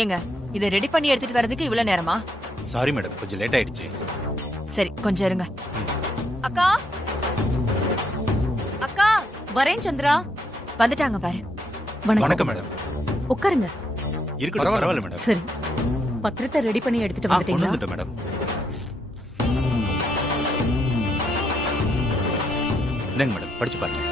ஏங்க இதை ரெடி பண்ணி எடுத்துட்டு வரதுக்கு இவ்வளவு நேரமா? சாரி மேடம், கொஞ்சம் லேட் ஆயிடுச்சு. சரி கொஞ்சம் இருங்க. அக்கா அக்கா வரேன் சந்திரா. வந்துட்டாங்க பாரு. வணக்கம் மேடம். உட்காருங்க. இருக்கட்டும், பரவாயில்ல மேடம். சரி, பத்திரத்தை ரெடி பண்ணி எடுத்துட்டு வந்துட்டீங்களா? மேடம். இந்தாங்க மேடம், படிச்சு பாருங்க.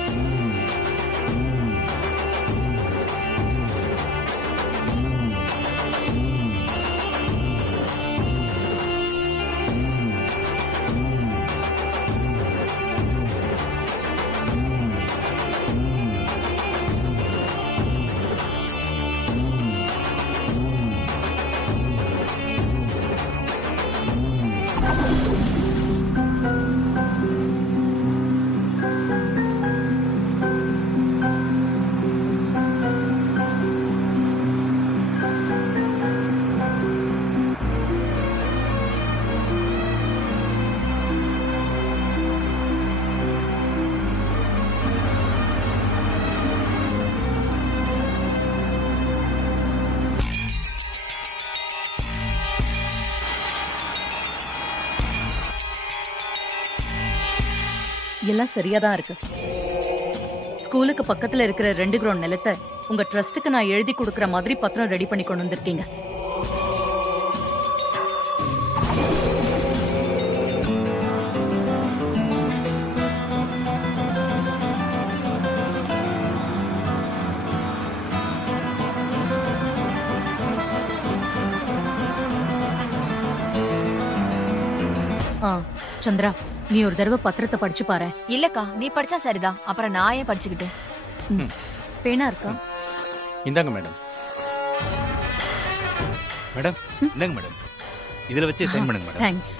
எல்லாம் சரியாதான் இருக்கு. ஸ்கூலுக்கு பக்கத்துல இருக்கிற 2 கிரவுண்ட் நிலத்தை உங்க ட்ரஸ்டுக்கு நான் எழுதி கொடுக்கற மாதிரி பத்திரம் ரெடி பண்ணி கொண்டு வந்திருக்கீங்க. சந்திரா, நீ ஒரு தடவை பத்திரத்தை படிச்சு பாரு. இல்லக்கா, நீ படிச்சா சரிதான், அப்புறம் நான் ஏன் படிச்சுக்கிட்டு? பேனா இருக்கா? இந்தாங்க மேடம். மேடம் இந்தாங்க மேடம், இதுல வச்சு சைன் பண்ணுங்க மேடம். தேங்க்ஸ்.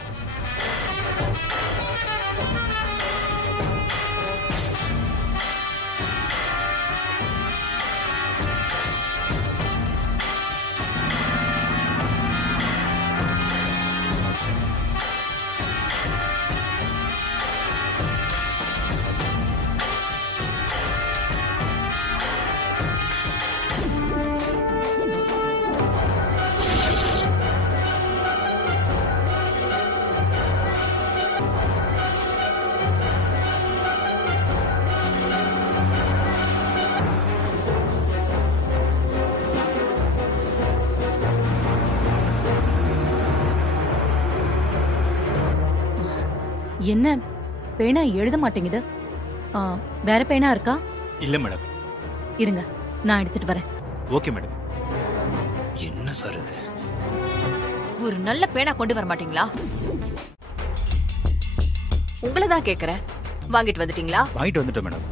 என்ன பேனா எழுத மாட்டேங்குது? வேற பேனா இருக்கா? இல்ல மேடம். இருங்க, நான் எடுத்துட்டு வரேன். Okay madam. என்ன சார் இது? ஒரு நல்ல பேனா கொண்டு வர மாட்டீங்களா? உங்களதான் கேக்குறேன். வாங்கிட்டு வந்துட்டீங்களா? வாங்கிட்டு வந்துட்டேன் மேடம்.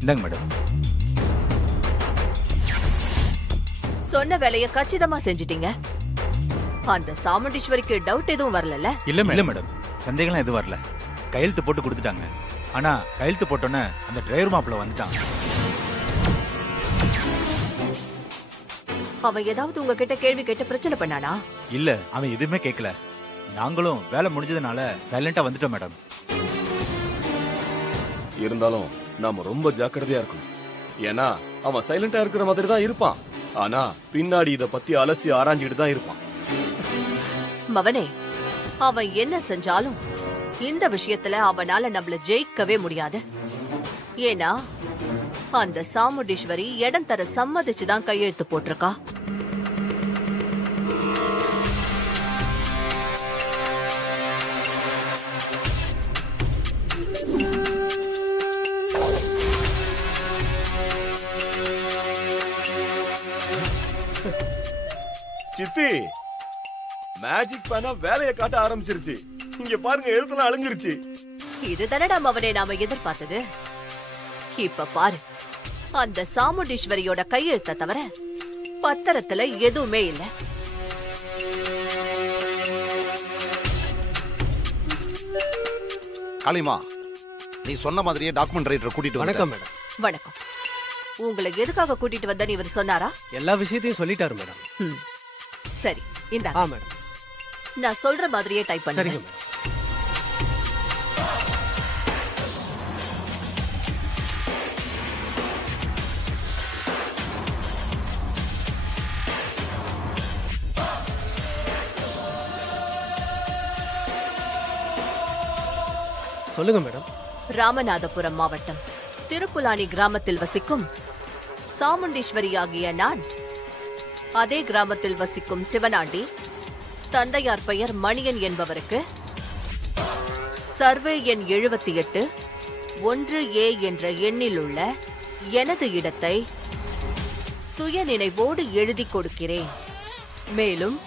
இந்தாங்க மேடம். சொன்ன வேலைய கச்சிதமா செஞ்சிட்டீங்க. அந்த சாமுண்டீஸ்வரிக்கு டவுட் எதுவும் வரல? இல்ல மேடம், சந்தேகம் எதுவும் வரல. கையெழுத்து போட்டு கொடுத்துட்டாங்க. ஆனா கையெழுத்து போட்டோன்னே அந்த டிரைவர் மாப்பிள்ள வந்துட்டாங்க. அவன் ஏதாவது உங்ககிட்ட கேள்வி கேட்டு பிரச்சனை பண்ணானா? இல்ல, அவன் எதுவுமே கேட்கல. நாங்களும் வேலை முடிஞ்சதுனால சைலண்டா வந்துட்டோம் மேடம். இருந்தாலும் நாம ரொம்ப ஜாக்கிரதையா இருக்கணும். ஏன்னா அவன் சைலண்டா இருக்கிற மாதிரி தான் இருப்பான். ஆனா பின்னாடி இத பத்தி அலசி ஆராய்ஞ்சிட்டு தான் இருப்பான். மவனே, அவன் என்ன செஞ்சாலும் இந்த விஷயத்துல அவனால நம்மள ஜெயிக்கவே முடியாது. ஏன்னா அந்த சாமுண்டீஸ்வரி இடம் தர சம்மதிச்சுதான் கையெழுத்து போட்டிருக்கா. சித்தி, மேஜிக் பேனா வேலையை காட்ட ஆரம்பிச்சிருச்சு. இங்க பாருங்க, எழுத்துல அழிஞ்சிருச்சு. இதுதானடா மவனே நாம எதிர்பார்த்தது. இப்ப பாரு, அந்த சாமுண்டீஸ்வரியோட கையெழுத்த தவிர பத்திரத்துல எதுவுமே இல்ல. காளிமா, நீ சொன்ன மாதிரியே டாக்குமெண்ட் ரைட்டரை கூட்டிட்டு. வணக்கம் மேடம். வணக்கம். உங்களை எதுக்காக கூட்டிட்டு வந்தேன்னு இவர் சொன்னாரா? எல்லா விஷயத்தையும் சொல்லிட்டாரு மேடம். சரி, இந்த மேடம் நான் சொல்ற மாதிரியே டைப் பண்ணுங்க. சொல்லுங்க மேடம். ராமநாதபுரம் மாவட்டம் திருப்புலானி கிராமத்தில் வசிக்கும் சாமுண்டீஸ்வரியாகிய நான் அதே கிராமத்தில் வசிக்கும் சிவனாண்டி தந்தையார் பெயர் மணியன் என்பவருக்கு சர்வே எண் 78 1A என்ற எண்ணில் உள்ள எனது இடத்தை சுயநினைவோடு எழுதிக் கொடுக்கிறேன். மேலும்